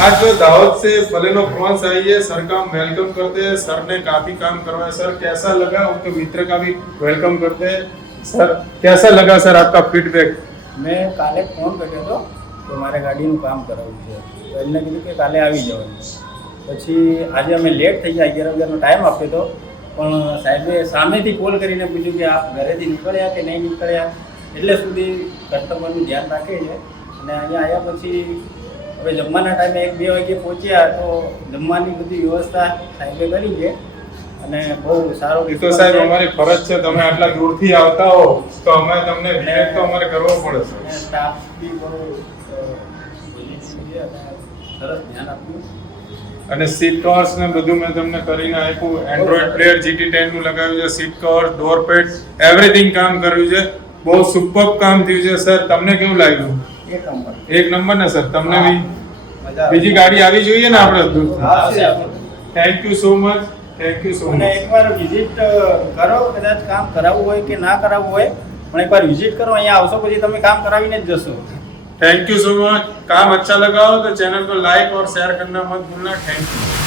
आज जो दाहोद से बलेनो फ्रांस आई है, सर का हम वेलकम करते हैं। सर ने काफी काम करवाया। सर कैसा लगा? उनके मित्र का भी वेलकम करते हैं। सर कैसा लगा सर आपका फीडबैक? મેં કાલે ફોન કર્યો હતો કે મારે ગાડીનું કામ કરાવવું છે, તો એમને કીધું કે કાલે આવી જવાનું. પછી આજે અમે લેટ થઈ ગયા, 11 વાગ્યાનો ટાઈમ આપ્યો હતો, પણ સાહેબે સામેથી કોલ કરીને પૂછ્યું કે આપ ઘરેથી નીકળ્યા કે નહીં નીકળ્યા, એટલે સુધી કસ્ટમરનું ધ્યાન રાખે છે. અને અહીંયા આવ્યા પછી હવે જમવાના ટાઈમે 1-2 વાગે પહોંચ્યા તો જમવાની બધી વ્યવસ્થા સાહેબે કરી છે અને બહુ સારો એ તો સાહેબ અમારી ફરજ છે, તમે આટલા દૂરથી આવતા હો તો અમે તમને વિવેક તો અમારે કરવો પડે છે. સ્ટાફ બી બહુ સરસ ધ્યાન આપ્યું. અને સીટ કવર્સ ને બધું મેં તમને કરીને આપ્યું. એન્ડ્રોઈડ પ્લેયર GT10 નું લગાવ્યું છે, seat cover, door pad, everything કામ કર્યું છે. બહુ સુપર કામ થયું છે. સર તમને કેવું લાગ્યું? એક નંબર ને સર. તમને બી બીજી ગાડી આવી જોઈએ ને આપણે? Thank you so much. Thank you so અને મચ. એકવાર વિઝિટ કરો, કદાચ કામ કરાવવું હોય કે ના કરાવવું હોય, પણ એકવાર વિઝિટ કરો, અહીંયા આવશો પછી તમે કામ કરાવીને જ જશો. Thank you so much. काम अच्छा लगा हो तो चैनल को लाइक और शेयर करना मत भूलना. Thank you.